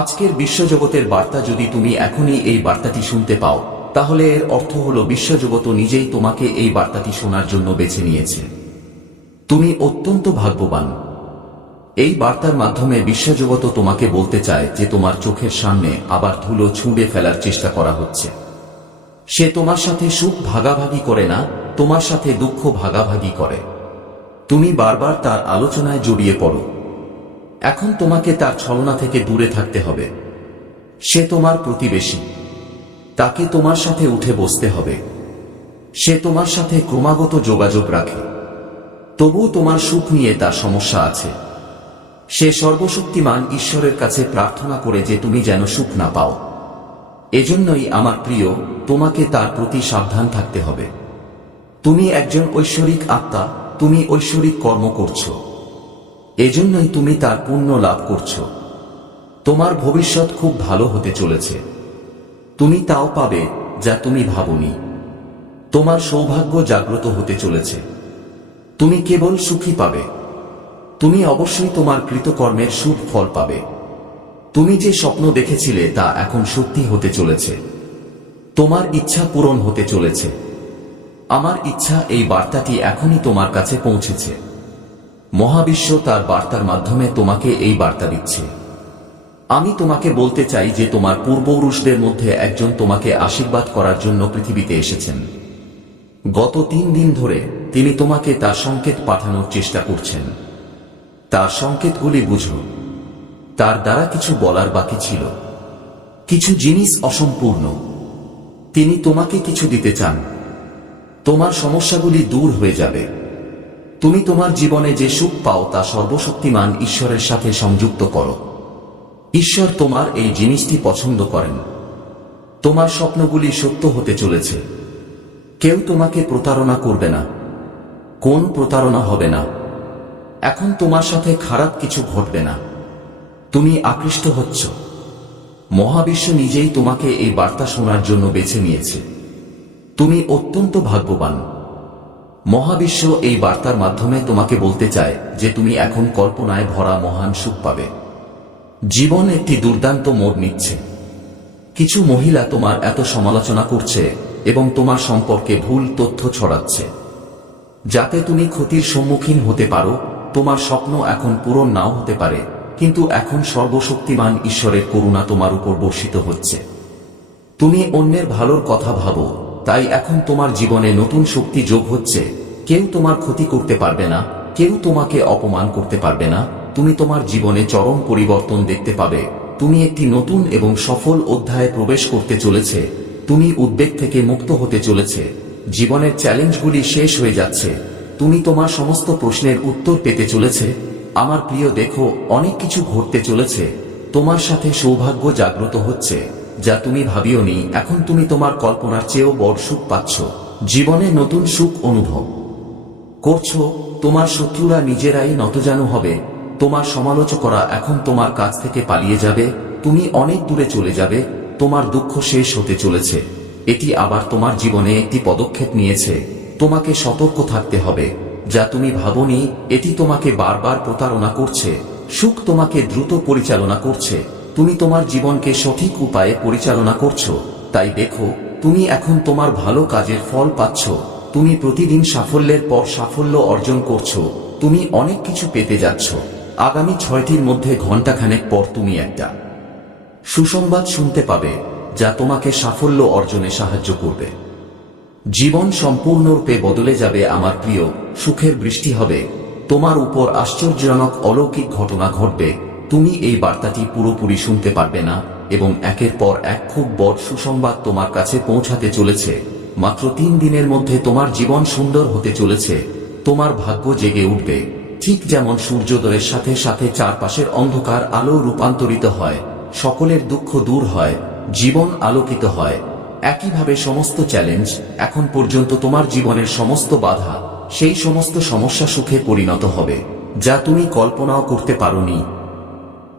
আজকের বিশ্বজগতের বার্তা যদি তুমি এখনই এই বার্তাটি শুনতে পাও, তাহলে এর অর্থ হল বিশ্বজগত নিজেই তোমাকে এই বার্তাটি শোনার জন্য বেছে নিয়েছে। তুমি অত্যন্ত ভাগ্যবান। এই বার্তার মাধ্যমে বিশ্বজগত তোমাকে বলতে চায় যে তোমার চোখের সামনে আবার ধুলো ছুঁড়ে ফেলার চেষ্টা করা হচ্ছে। সে তোমার সাথে সুখ ভাগাভাগি করে না, তোমার সাথে দুঃখ ভাগাভাগি করে। তুমি বারবার তার আলোচনায় জড়িয়ে পড়ো। এখন তোমাকে তার ছলনা থেকে দূরে থাকতে হবে। সে তোমার প্রতিবেশী। তাকে তোমার সাথে উঠে বসতে হবে। সে তোমার সাথে ক্রমাগত যোগাযোগ রাখে। তবুও তোমার সুখ নিয়ে তার সমস্যা আছে। সে সর্বশক্তিমান ঈশ্বরের কাছে প্রার্থনা করে যে তুমি যেন সুখ না পাও। এজন্যই আমার প্রিয়, তোমাকে তার প্রতি সাবধান থাকতে হবে। তুমি একজন ঐশ্বরিক আত্মা, তুমি ঐশ্বরিক কর্ম করছ। এজন্যই তুমি তার পুণ্য লাভ করছ। তোমার ভবিষ্যৎ খুব ভালো হতে চলেছে। তুমি তাও পাবে যা তুমি ভাবনি। তোমার সৌভাগ্য জাগ্রত হতে চলেছে। তুমি কেবল সুখী পাবে। তুমি অবশ্যই তোমার কৃতকর্মের শুভ ফল পাবে। তুমি যে স্বপ্ন দেখেছিলে তা এখন সত্যি হতে চলেছে। তোমার ইচ্ছা পূরণ হতে চলেছে। আমার ইচ্ছা এই বার্তাটি এখনই তোমার কাছে পৌঁছেছে। মহাবিশ্ব তার বার্তার মাধ্যমে তোমাকে এই বার্তা দিচ্ছে। আমি তোমাকে বলতে চাই যে তোমার পূর্বপুরুষদের মধ্যে একজন তোমাকে আশীর্বাদ করার জন্য পৃথিবীতে এসেছেন। গত তিন দিন ধরে তিনি তোমাকে তার সংকেত পাঠানোর চেষ্টা করছেন। তার সংকেতগুলি বুঝো। তার দ্বারা কিছু বলার বাকি ছিল। কিছু জিনিস অসম্পূর্ণ। তিনি তোমাকে কিছু দিতে চান। তোমার সমস্যাগুলি দূর হয়ে যাবে। তুমি তোমার জীবনে যে সুখ পাও তা সর্বশক্তিমান ঈশ্বরের সাথে সংযুক্ত করো। ঈশ্বর তোমার এই জিনিসটি পছন্দ করেন। তোমার স্বপ্নগুলি সত্য হতে চলেছে। কেউ তোমাকে প্রতারণা করবে না। কোন প্রতারণা হবে না। এখন তোমার সাথে খারাপ কিছু ঘটবে না। তুমি আকৃষ্ট হচ্ছ। মহাবিশ্ব নিজেই তোমাকে এই বার্তা শোনার জন্য বেছে নিয়েছে। তুমি অত্যন্ত ভাগ্যবান। মহাবিশ্ব এই বার্তার মাধ্যমে তোমাকে বলতে চায় যে তুমি এখন কল্পনায় ভরা মহান সুখ পাবে। জীবন একটি দুর্দান্ত মোড় নিচ্ছে। কিছু মহিলা তোমার এত সমালোচনা করছে এবং তোমার সম্পর্কে ভুল তথ্য ছড়াচ্ছে। যাতে তুমি ক্ষতির সম্মুখীন হতে পারো, তোমার স্বপ্ন এখন পূরণ নাও হতে পারে, কিন্তু এখন সর্বশক্তিমান ঈশ্বরের করুণা তোমার উপর বর্ষিত হচ্ছে। তুমি অন্যের ভালোর কথা ভাবো তাই এখন তোমার জীবনে নতুন শক্তি যোগ হচ্ছে। কেউ তোমার ক্ষতি করতে পারবে না, কেউ তোমাকে অপমান করতে পারবে না, তুমি তোমার জীবনে চরম পরিবর্তন দেখতে পাবে। তুমি একটি নতুন এবং সফল অধ্যায়ে প্রবেশ করতে চলেছে। তুমি উদ্বেগ থেকে মুক্ত হতে চলেছে। জীবনের চ্যালেঞ্জগুলি শেষ হয়ে যাচ্ছে। তুমি তোমার সমস্ত প্রশ্নের উত্তর পেতে চলেছে। আমার প্রিয়, দেখো, অনেক কিছু ঘটতে চলেছে। তোমার সাথে সৌভাগ্য জাগ্রত হচ্ছে। যা তুমি ভাবিও নি, এখন তুমি তোমার কল্পনার চেয়েও বড় সুখ পাচ্ছ। জীবনে নতুন সুখ অনুভব। করছ, তোমার শত্রুরা নিজেরাই নতজানু হবে। তোমার সমালোচকরা এখন তোমার কাছ থেকে পালিয়ে যাবে। তুমি অনেক দূরে চলে যাবে। তোমার দুঃখ শেষ হতে চলেছে। এটি আবার তোমার জীবনে একটি পদক্ষেপ নিয়েছে। তোমাকে সতর্ক থাকতে হবে। যা তুমি ভাবনি এটি তোমাকে বারবার প্রতারণা করছে। সুখ তোমাকে দ্রুত পরিচালনা করছে। তুমি তোমার জীবনকে সঠিক উপায়ে পরিচালনা করছ। তাই দেখো, তুমি এখন তোমার ভালো কাজের ফল পাচ্ছ। তুমি প্রতিদিন সাফল্যের পর সাফল্য অর্জন করছ। তুমি অনেক কিছু পেতে যাচ্ছ। আগামী ছয়টির মধ্যে ঘণ্টাখানেক পর তুমি একটা সুসংবাদ শুনতে পাবে, যা তোমাকে সাফল্য অর্জনে সাহায্য করবে। জীবন সম্পূর্ণরূপে বদলে যাবে আমার প্রিয়, সুখের বৃষ্টি হবে। তোমার উপর আশ্চর্যজনক অলৌকিক ঘটনা ঘটবে। তুমি এই বার্তাটি পুরোপুরি শুনতে পারবে না, এবং একের পর এক খুব বড় সুসংবাদ তোমার কাছে পৌঁছাতে চলেছে। মাত্র তিন দিনের মধ্যে তোমার জীবন সুন্দর হতে চলেছে। তোমার ভাগ্য জেগে উঠবে। ঠিক যেমন সূর্যোদয়ের সাথে সাথে চারপাশের অন্ধকার আলো রূপান্তরিত হয়, সকলের দুঃখ দূর হয়, জীবন আলোকিত হয়। একইভাবে সমস্ত চ্যালেঞ্জ এখন পর্যন্ত তোমার জীবনের সমস্ত বাধা, সেই সমস্ত সমস্যা সুখে পরিণত হবে, যা তুমি কল্পনাও করতে পারোনি।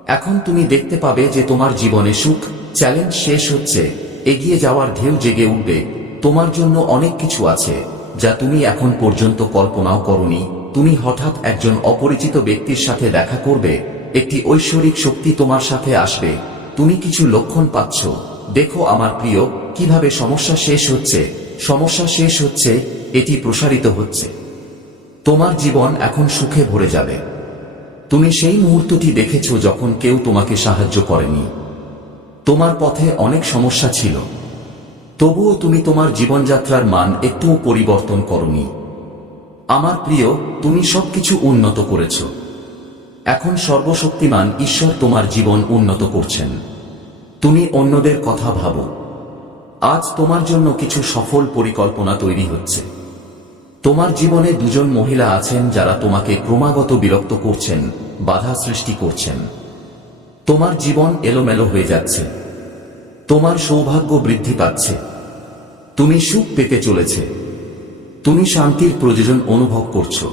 এখন তুমি দেখতে পাবে যে তোমার জীবনে সুখ, চ্যালেঞ্জ শেষ হচ্ছে, এগিয়ে যাওয়ার ঢেউ জেগে উঠবে, তোমার জন্য অনেক কিছু আছে, যা তুমি এখন পর্যন্ত কল্পনাও করনি, তুমি হঠাৎ একজন অপরিচিত ব্যক্তির সাথে দেখা করবে, একটি ঐশ্বরিক শক্তি তোমার সাথে আসবে, তুমি কিছু লক্ষণ পাচ্ছ, দেখো আমার প্রিয়, কীভাবে সমস্যা শেষ হচ্ছে, সমস্যা শেষ হচ্ছে, এটি প্রসারিত হচ্ছে, তোমার জীবন এখন সুখে ভরে যাবে। তুমি সেই মুহূর্তটি দেখেছ যখন কেউ তোমাকে সাহায্য করেনি। তোমার পথে অনেক সমস্যা ছিল। তবুও তুমি তোমার জীবনযাত্রার মান একটুও পরিবর্তন করনি। আমার প্রিয়, তুমি সবকিছু উন্নত করেছ। এখন সর্বশক্তিমান ঈশ্বর তোমার জীবন উন্নত করছেন। তুমি অন্যদের কথা ভাবো। আজ তোমার জন্য কিছু সফল পরিকল্পনা তৈরি হচ্ছে। তোমার জীবনে দুজন মহিলা আছেন যারা তোমাকে ক্রমাগত বিরক্ত করছেন, বাধা সৃষ্টি করছেন। তোমার জীবন এলোমেলো হয়ে যাচ্ছে। তোমার সৌভাগ্য বৃদ্ধি পাচ্ছে। তুমি সুখ পেতে চলেছে। তুমি শান্তির প্রয়োজন অনুভব করছ।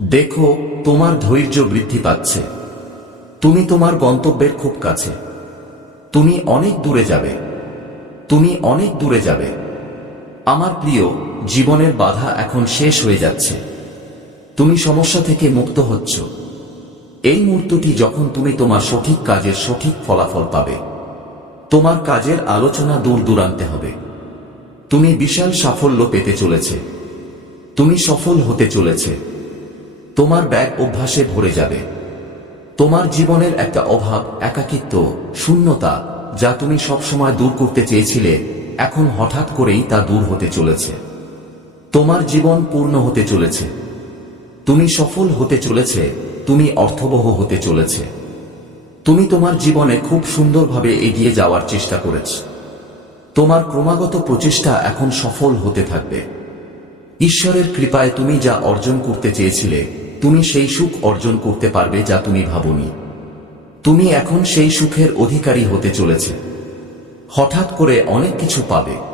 দেখো, তোমার ধৈর্য বৃদ্ধি পাচ্ছে। তুমি তোমার গন্তব্যের খুব কাছে। তুমি অনেক দূরে যাবে। তুমি অনেক দূরে যাবে। আমার প্রিয় জীবনের বাধা এখন শেষ হয়ে যাচ্ছে। তুমি সমস্যা থেকে মুক্ত হচ্ছ। এই মুহূর্তটি যখন তুমি তোমার সঠিক কাজের সঠিক ফলাফল পাবে, তোমার কাজের আলোচনা দূর দূরান্তে হবে। তুমি বিশাল সাফল্য পেতে চলেছে। তুমি সফল হতে চলেছে। তোমার ব্যাগ অভ্যাসে ভরে যাবে। তোমার জীবনের একটা অভাব, একাকিত্ব, শূন্যতা যা তুমি সবসময় দূর করতে চেয়েছিলে, এখন হঠাৎ করেই তা দূর হতে চলেছে। তোমার জীবন পূর্ণ হতে চলেছে। তুমি সফল হতে চলেছে, তুমি অর্থবহ হতে চলেছে। তুমি তোমার জীবনে খুব সুন্দরভাবে এগিয়ে যাওয়ার চেষ্টা করেছ। তোমার ক্রমাগত প্রচেষ্টা এখন সফল হতে থাকবে। ঈশ্বরের কৃপায় তুমি যা অর্জন করতে চেয়েছিলে, তুমি সেই সুখ অর্জন করতে পারবে যা তুমি ভাবনি। তুমি এখন সেই সুখের অধিকারী হতে চলেছে। হঠাৎ করে অনেক কিছু পাবে।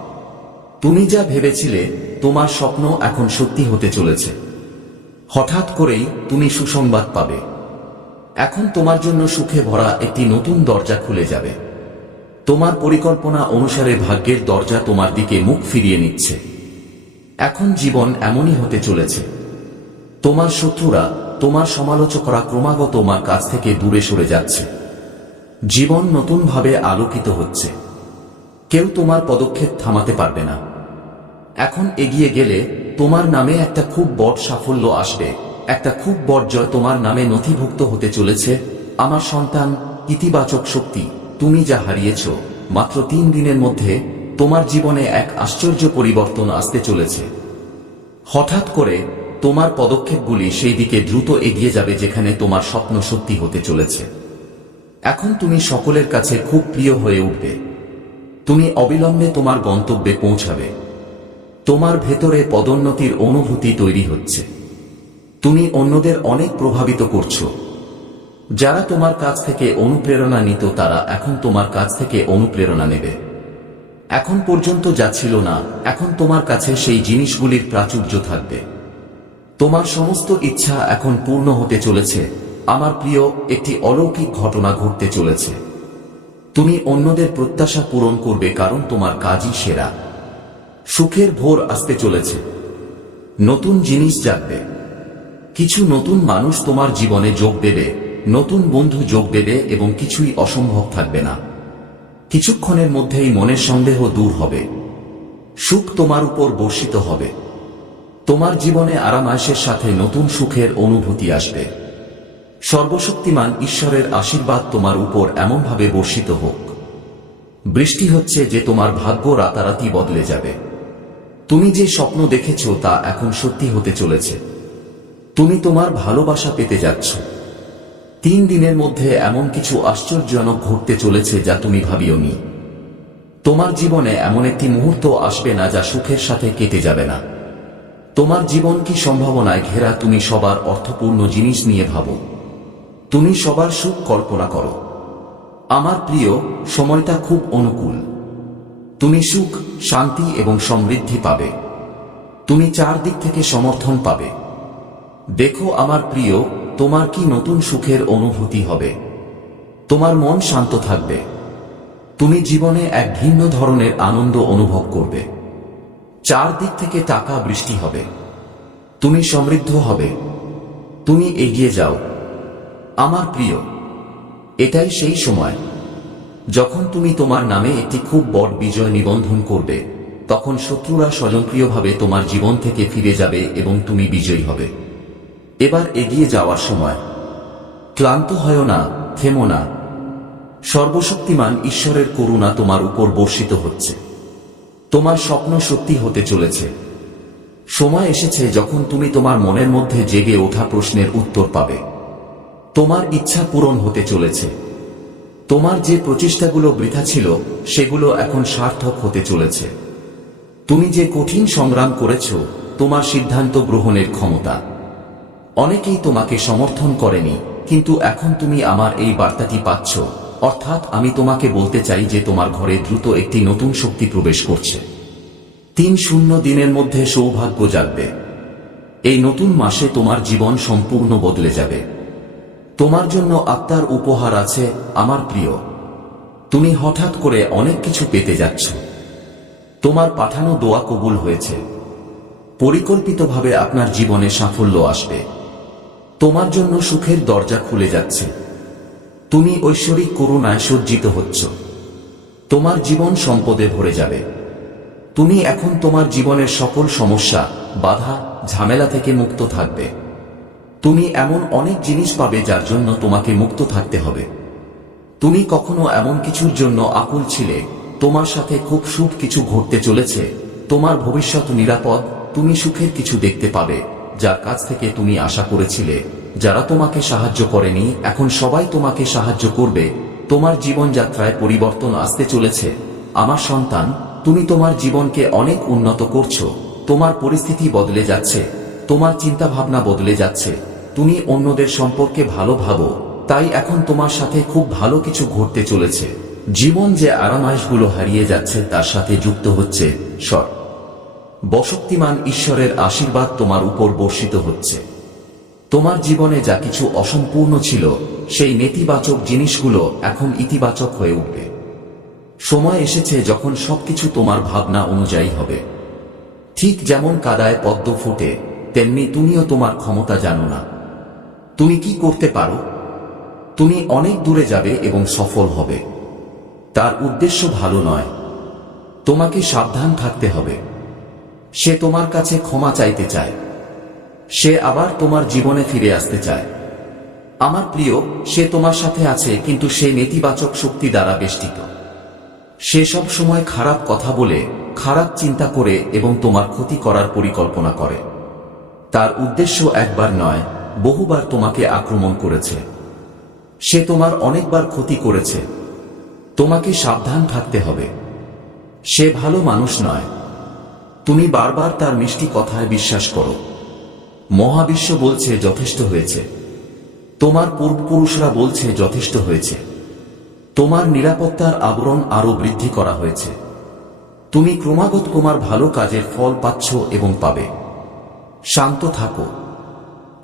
তুমি যা ভেবেছিলে, তোমার স্বপ্ন এখন সত্যি হতে চলেছে। হঠাৎ করেই তুমি সুসংবাদ পাবে। এখন তোমার জন্য সুখে ভরা একটি নতুন দরজা খুলে যাবে। তোমার পরিকল্পনা অনুসারে ভাগ্যের দরজা তোমার দিকে মুখ ফিরিয়ে নিচ্ছে। এখন জীবন এমনই হতে চলেছে। তোমার শত্রুরা, তোমার সমালোচকরা ক্রমাগত তোমার কাছ থেকে দূরে সরে যাচ্ছে। জীবন নতুনভাবে আলোকিত হচ্ছে। কেউ তোমার পদক্ষেপ থামাতে পারবে না। এখন এগিয়ে গেলে, তোমার নামে একটা খুব বড় সাফল্য আসবে। একটা খুব বড় জয় তোমার নামে নথিভুক্ত হতে চলেছে। আমার সন্তান, ইতিবাচক শক্তি, তুমি যা হারিয়েছ, মাত্র তিন দিনের মধ্যে তোমার জীবনে এক আশ্চর্য পরিবর্তন আসতে চলেছে। হঠাৎ করে তোমার পদক্ষেপগুলি সেই দিকে দ্রুত এগিয়ে যাবে যেখানে তোমার স্বপ্ন সত্যি হতে চলেছে। এখন তুমি সকলের কাছে খুব প্রিয় হয়ে উঠবে। তুমি অবিলম্বে তোমার গন্তব্যে পৌঁছাবে। তোমার ভেতরে পদোন্নতির অনুভূতি তৈরি হচ্ছে। তুমি অন্যদের অনেক প্রভাবিত করছ। যারা তোমার কাছ থেকে অনুপ্রেরণা নিত, তারা এখন তোমার কাছ থেকে অনুপ্রেরণা নেবে। এখন পর্যন্ত যা ছিল না, এখন তোমার কাছে সেই জিনিসগুলির প্রাচুর্য থাকবে। তোমার সমস্ত ইচ্ছা এখন পূর্ণ হতে চলেছে। আমার প্রিয়, একটি অলৌকিক ঘটনা ঘটতে চলেছে। তুমি অন্যদের প্রত্যাশা পূরণ করবে, কারণ তোমার কাজই সেরা। সুখের ভোর আসতে চলেছে। নতুন জিনিস জানবে কিছু নতুন মানুষ তোমার জীবনে যোগ দেবে, নতুন বন্ধু যোগ দেবে এবং কিছুই অসম্ভব থাকবে না। কিছুক্ষণের মধ্যেই মনের সন্দেহ দূর হবে। সুখ তোমার উপর বর্ষিত হবে। তোমার জীবনে আরামায়েশের সাথে নতুন সুখের অনুভূতি আসবে। সর্বশক্তিমান ঈশ্বরের আশীর্বাদ তোমার উপর এমনভাবে বর্ষিত হোক। বৃষ্টি হচ্ছে যে তোমার ভাগ্য রাতারাতি বদলে যাবে। তুমি যে স্বপ্ন দেখেছ তা এখন সত্যি হতে চলেছে। তুমি তোমার ভালোবাসা পেতে যাচ্ছ। তিন দিনের মধ্যে এমন কিছু আশ্চর্যজনক ঘটতে চলেছে যা তুমি ভাবিও নি তোমার জীবনে এমন একটি মুহূর্ত আসবে না যা সুখের সাথে কেটে যাবে না। তোমার জীবন কি সম্ভাবনায় ঘেরা তুমি সবার অর্থপূর্ণ জিনিস নিয়ে ভাবো। তুমি সবার সুখ কল্পনা করো। আমার প্রিয়, সময়টা খুব অনুকূল। তুমি সুখ, শান্তি এবং সমৃদ্ধি পাবে। তুমি চারদিক থেকে সমর্থন পাবে। দেখো আমার প্রিয়, তোমার কি নতুন সুখের অনুভূতি হবে? তোমার মন শান্ত থাকবে। তুমি জীবনে এক ভিন্ন ধরনের আনন্দ অনুভব করবে। চারদিক থেকে টাকা বৃষ্টি হবে। তুমি সমৃদ্ধ হবে। তুমি এগিয়ে যাও। আমার প্রিয়, এটাই সেই সময়। যখন তুমি তোমার নামে একটি খুব বড় বিজয় নিবন্ধন করবে, তখন শত্রুরা স্বয়ংক্রিয়ভাবে তোমার জীবন থেকে ফিরে যাবে এবং তুমি বিজয়ী হবে। এবার এগিয়ে যাওয়ার সময়। ক্লান্ত হয় না, থেমো না। সর্বশক্তিমান ঈশ্বরের করুণা তোমার উপর বর্ষিত হচ্ছে। তোমার স্বপ্ন সত্যি হতে চলেছে। সময় এসেছে যখন তুমি তোমার মনের মধ্যে জেগে ওঠা প্রশ্নের উত্তর পাবে। তোমার ইচ্ছা পূরণ হতে চলেছে। তোমার যে প্রচেষ্টাগুলো বৃথা ছিল, সেগুলো এখন সার্থক হতে চলেছে। তুমি যে কঠিন সংগ্রাম করেছ, তোমার সিদ্ধান্ত গ্রহণের ক্ষমতা। অনেকেই তোমাকে সমর্থন করেনি, কিন্তু এখন তুমি আমার এই বার্তাটি পাচ্ছ। অর্থাৎ আমি তোমাকে বলতে চাই যে তোমার ঘরে দ্রুত একটি নতুন শক্তি প্রবেশ করছে। তিন শূন্য দিনের মধ্যে সৌভাগ্য জাগবে। এই নতুন মাসে তোমার জীবন সম্পূর্ণ বদলে যাবে। তোমার জন্য আত্মার উপহার আছে আমার প্রিয়। তুমি হঠাৎ করে অনেক কিছু পেতে যাচ্ছ। তোমার পাঠানো দোয়া কবুল হয়েছে। পরিকল্পিতভাবে আপনার জীবনে সাফল্য আসবে। তোমার জন্য সুখের দরজা খুলে যাচ্ছে। তুমি ঐশ্বরিক করুণায় সজ্জিত হচ্ছ। তোমার জীবন সম্পদে ভরে যাবে। তুমি এখন তোমার জীবনের সকল সমস্যা, বাধা, ঝামেলা থেকে মুক্ত থাকবে। তুমি এমন অনেক জিনিস পাবে যার জন্য তোমাকে মুক্ত থাকতে হবে। তুমি কখনো এমন কিছুর জন্য আকুল ছিলে, তোমার সাথে খুব সুখ কিছু ঘটতে চলেছে, তোমার ভবিষ্যৎ নিরাপদ, তুমি সুখের কিছু দেখতে পাবে, যার কাছ থেকে তুমি আশা করেছিলে, যারা তোমাকে সাহায্য করেনি, এখন সবাই তোমাকে সাহায্য করবে, তোমার জীবনযাত্রায় পরিবর্তন আসতে চলেছে। আমার সন্তান, তুমি তোমার জীবনকে অনেক উন্নত করছ, তোমার পরিস্থিতি বদলে যাচ্ছে, তোমার চিন্তাভাবনা বদলে যাচ্ছে তুমি অন্যদের সম্পর্কে ভালো ভাবো, তাই এখন তোমার সাথে খুব ভালো কিছু ঘটতে চলেছে। জীবন যে আরামাইশগুলো হারিয়ে যাচ্ছে, তার সাথে যুক্ত হচ্ছে স্বর বশক্তিমান ঈশ্বরের আশীর্বাদ তোমার উপর বর্ষিত হচ্ছে। তোমার জীবনে যা কিছু অসম্পূর্ণ ছিল, সেই নেতিবাচক জিনিসগুলো এখন ইতিবাচক হয়ে উঠবে। সময় এসেছে যখন সবকিছু তোমার ভাবনা অনুযায়ী হবে। ঠিক যেমন কাদায় পদ্ম ফুটে, তেমনি তুমিও তোমার ক্ষমতা জানো না। তুমি কি করতে পারো? তুমি অনেক দূরে যাবে এবং সফল হবে। তার উদ্দেশ্য ভালো নয়। তোমাকে সাবধান থাকতে হবে। সে তোমার কাছে ক্ষমা চাইতে চায়। সে আবার তোমার জীবনে ফিরে আসতে চায়। আমার প্রিয়, সে তোমার সাথে আছে কিন্তু সে নেতিবাচক শক্তি দ্বারা বেষ্টিত। সে সব সময় খারাপ কথা বলে, খারাপ চিন্তা করে এবং তোমার ক্ষতি করার পরিকল্পনা করে। তার উদ্দেশ্য একবার নয় বহুবার তোমাকে আক্রমণ করেছে। সে তোমার অনেকবার ক্ষতি করেছে। তোমাকে সাবধান থাকতে হবে। সে ভালো মানুষ নয়। তুমি বারবার তার মিষ্টি কথায় বিশ্বাস করো। মহাবিশ্ব বলছে যথেষ্ট হয়েছে। তোমার পূর্বপুরুষরা বলছে যথেষ্ট হয়েছে। তোমার নিরাপত্তার আবরণ আরও বৃদ্ধি করা হয়েছে। তুমি ক্রমাগত তোমার ভালো কাজের ফল পাচ্ছ এবং পাবে। শান্ত থাকো।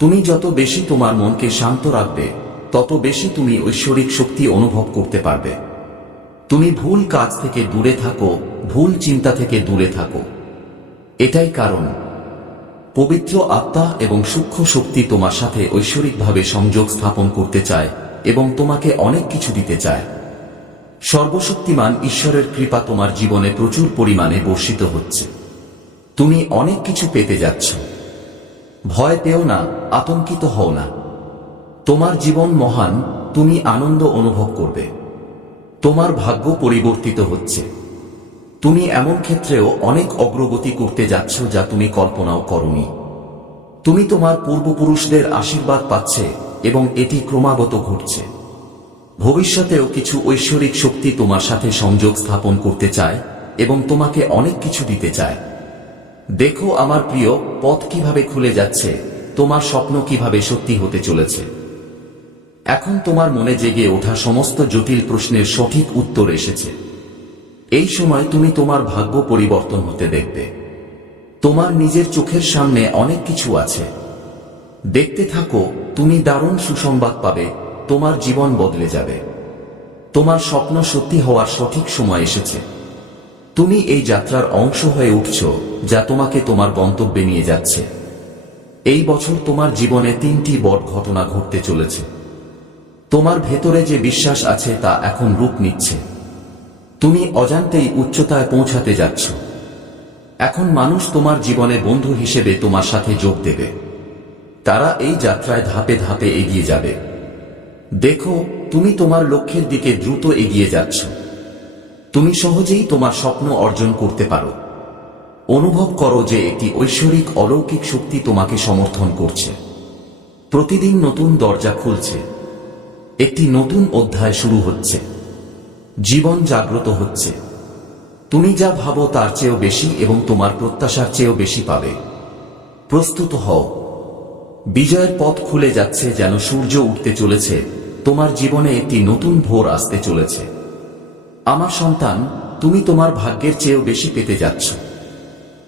তুমি যত বেশি তোমার মনকে শান্ত রাখবে, তত বেশি তুমি ঐশ্বরিক শক্তি অনুভব করতে পারবে। তুমি ভুল কাজ থেকে দূরে থাকো, ভুল চিন্তা থেকে দূরে থাকো। এটাই কারণ। পবিত্র আত্মা এবং সূক্ষ্ম শক্তি তোমার সাথে ঐশ্বরিকভাবে সংযোগ স্থাপন করতে চায় এবং তোমাকে অনেক কিছু দিতে চায়। সর্বশক্তিমান ঈশ্বরের কৃপা তোমার জীবনে প্রচুর পরিমাণে বর্ষিত হচ্ছে। তুমি অনেক কিছু পেতে যাচ্ছ। ভয় পেও না, আতঙ্কিত হও না। তোমার জীবন মহান, তুমি আনন্দ অনুভব করবে। তোমার ভাগ্য পরিবর্তিত হচ্ছে। তুমি এমন ক্ষেত্রেও অনেক অগ্রগতি করতে যাচ্ছ যা তুমি কল্পনাও করনি। তুমি তোমার পূর্বপুরুষদের আশীর্বাদ পাচ্ছে এবং এটি ক্রমাগত ঘটছে। ভবিষ্যতেও কিছু ঐশ্বরিক শক্তি তোমার সাথে সংযোগ স্থাপন করতে চায় এবং তোমাকে অনেক কিছু দিতে চায়। দেখো আমার প্রিয়, পথ কীভাবে খুলে যাচ্ছে, তোমার স্বপ্ন কীভাবে সত্যি হতে চলেছে। এখন তোমার মনে জেগে ওঠা সমস্ত জটিল প্রশ্নের সঠিক উত্তর এসেছে। এই সময় তুমি তোমার ভাগ্য পরিবর্তন হতে দেখবে। তোমার নিজের চোখের সামনে অনেক কিছু আছে। দেখতে থাকো, তুমি দারুণ সুসংবাদ পাবে, তোমার জীবন বদলে যাবে। তোমার স্বপ্ন সত্যি হওয়ার সঠিক সময় এসেছে। তুমি এই যাত্রার অংশ হয়ে উঠছ, যা তোমাকে তোমার গন্তব্যে নিয়ে যাচ্ছে। এই বছর তোমার জীবনে তিনটি বড় ঘটনা ঘটতে চলেছে। তোমার ভেতরে যে বিশ্বাস আছে তা এখন রূপ নিচ্ছে। তুমি অজান্তেই উচ্চতায় পৌঁছাতে যাচ্ছ। এখন মানুষ তোমার জীবনে বন্ধু হিসেবে তোমার সাথে যোগ দেবে। তারা এই যাত্রায় ধাপে ধাপে এগিয়ে যাবে। দেখো, তুমি তোমার লক্ষ্যের দিকে দ্রুত এগিয়ে যাচ্ছ। তুমি সহজেই তোমার স্বপ্ন অর্জন করতে পারো। অনুভব করো যে একটি ঐশ্বরিক অলৌকিক শক্তি তোমাকে সমর্থন করছে। প্রতিদিন নতুন দরজা খুলছে। একটি নতুন অধ্যায় শুরু হচ্ছে। জীবন জাগ্রত হচ্ছে। তুমি যা ভাবো তার চেয়েও বেশি এবং তোমার প্রত্যাশার চেয়েও বেশি পাবে। প্রস্তুত হও। বিজয়ের পথ খুলে যাচ্ছে যেন সূর্য উঠতে চলেছে। তোমার জীবনে একটি নতুন ভোর আসতে চলেছে। আমার সন্তান, তুমি তোমার ভাগ্যের চেয়েও বেশি পেতে যাচ্ছ।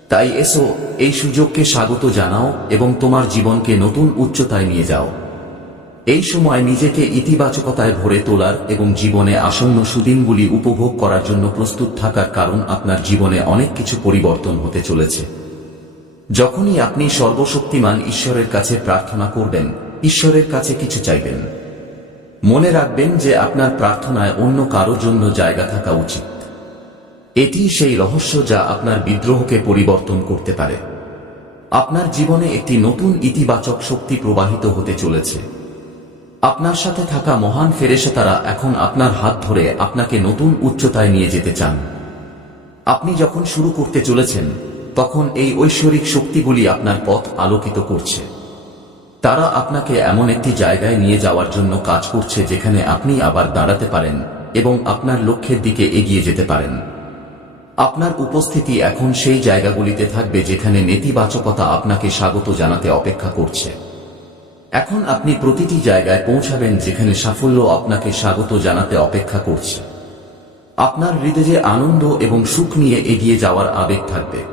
তাই এসো, এই সুযোগকে স্বাগত জানাও এবং তোমার জীবনকে নতুন উচ্চতায় নিয়ে যাও। এই সময় নিজেকে ইতিবাচকতায় ভরে তোলার এবং জীবনে আসন্ন সুদিনগুলি উপভোগ করার জন্য প্রস্তুত থাকার কারণ আপনার জীবনে অনেক কিছু পরিবর্তন হতে চলেছে। যখনই আপনি সর্বশক্তিমান ঈশ্বরের কাছে প্রার্থনা করবেন, ঈশ্বরের কাছে কিছু চাইবেন। মনে রাখবেন যে আপনার প্রার্থনায় অন্য কারও জন্য জায়গা থাকা উচিত। এটি সেই রহস্য যা আপনার বিদ্রোহকে পরিবর্তন করতে পারে। আপনার জীবনে একটি নতুন ইতিবাচক শক্তি প্রবাহিত হতে চলেছে। আপনার সাথে থাকা মহান ফেরেশতারা এখন আপনার হাত ধরে আপনাকে নতুন উচ্চতায় নিয়ে যেতে চান। আপনি যখন শুরু করতে চলেছেন, তখন এই ঐশ্বরিক শক্তিগুলি আপনার পথ আলোকিত করছে। তারা আপনাকে এমন একটি জায়গায় নিয়ে যাওয়ার জন্য কাজ করছে যেখানে আপনি আবার দাঁড়াতে পারেন এবং আপনার লক্ষ্যের দিকে এগিয়ে যেতে পারেন। আপনার উপস্থিতি এখন সেই জায়গাগুলিতে থাকবে যেখানে নেতিবাচকতা আপনাকে স্বাগত জানাতে অপেক্ষা করছে। এখন আপনি প্রতিটি জায়গায় পৌঁছাবেন যেখানে সাফল্য আপনাকে স্বাগত জানাতে অপেক্ষা করছে। আপনার হৃদয়ে আনন্দ এবং সুখ নিয়ে এগিয়ে যাওয়ার আবেগ থাকবে।